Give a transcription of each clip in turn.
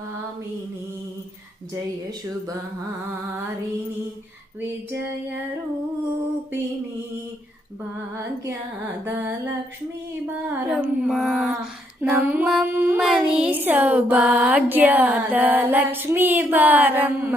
स्वामिनी जय शुभहारिणी विजयरूपिणी ಭಾಗ್ಯದ ಲಕ್ಷ್ಮೀ ಬಾರಮ್ಮ ನಮ್ಮಮ್ಮ ನೀ ಸೌಭಾಗ್ಯದ ಲಕ್ಷ್ಮೀ ಬಾರಮ್ಮ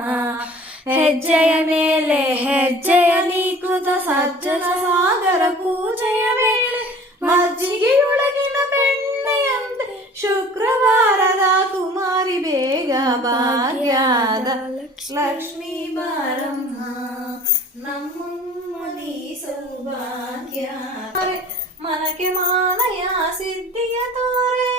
ಹೆಜ್ಜೆಯ ಮೇಲೆ ಹೆಜ್ಜೆಯ ನೀಕೃತ ಸಜ್ಜನ ಸಾಗರ ಪೂಜೆಯ ವೇಳೆ ಮಜ್ಜಿಗೆಯೊಳಗಿನ ಬೆಣ್ಣೆಯಂತೆ ಶುಕ್ರವಾರದ ಕುಮಾರಿ ಬೇಗ ಭಾಗ್ಯದ ಲಕ್ಷ್ಮೀ ಬಾರಮ್ಮ ನಮ್ಮಮ್ಮ ನೀ ಸೌಭಾಗ್ಯ ಮನಕ್ಕೆ ಮಾನಯ ಸಿದ್ಧಿಯ ತೋರೆ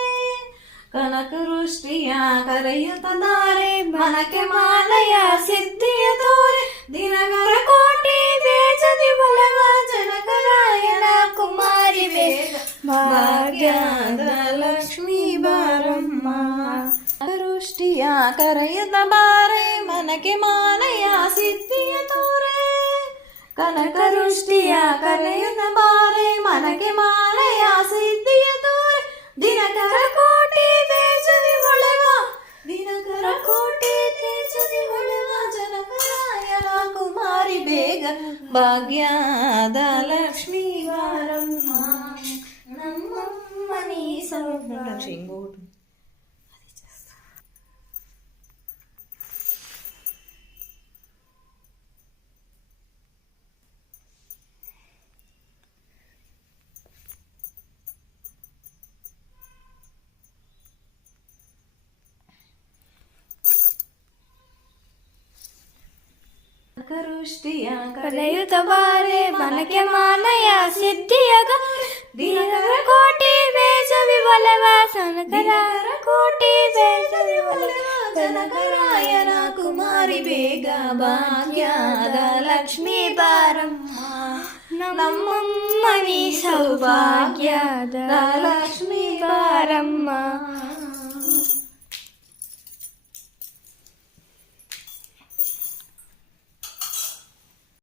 ಕನಕ ವೃಷ್ಟಿಯ ಕರೆಯುತ್ತದೆ ಮನಕ್ಕೆ ಮಾನಯ ಸಿದ್ಧಿಯ ತೋರೆ ದಿನಕರ ಕೋಟಿ ಬೇಜದಿ ಬಲವ ಜನಕರಾಯನ ಕುಮಾರಿ ಬೇಗ ಭಾಗ್ಯದ ಲಕ್ಷ್ಮೀ ಬಾರಮ್ಮ ವೃಷ್ಟಿಯ ಕರೆಯುತ್ತ ಬಾರೆ ಮನಕ್ಕೆ ಮಾನಯ ಸಿದ್ಧಿಯ ತೋರೆ ಕನಕ ವೃಷ್ಟಿಯ ಕರೆಯುತ್ತ ಬಾರೆ ಮನಕ್ಕೆ ಮಾನಯ ಸಿದ್ಧಿಯ ತೋರೆ ದಿನಕರ ಕೋಟಿ ತೇಜದಿ ಹೊಳೆವ ದಿನಕರ ಕೋಟಿ ತೇಜದಿ ಹೊಳೆವ ಜನಕರಾಯನ ಕುಮಾರಿ ಬೇಗ ಭಾಗ್ಯದ ಲಕ್ಷ್ಮೀ ಬಾರಮ್ಮ ನಮ್ಮಮ್ಮ ನೀ ಲಕ್ಷ್ಮೀ ಕರುಷ್ಟಿಯ ಕರೆಯುತ್ತ ಬಾರೆ ಮನಕ್ಕೆ ಮಾನಯ ಸಿದ್ಧಿಯಗ ದಿನಕರ ಕೋಟಿ ಬೇಜವಿ ಬಲವ ಸನಕರ ಕೋಟಿ ಬೇಜವಿ ಬಲವ ಜನಕರಾಯನ ಕುಮಾರಿ ಬೇಗ ಭಾಗ್ಯದ ಲಕ್ಷ್ಮೀ ಬಾರಮ್ಮ ನಮ್ಮಮ್ಮ ನೀ ಸೌಭಾಗ್ಯದ ಲಕ್ಷ್ಮೀ ಬಾರಮ್ಮ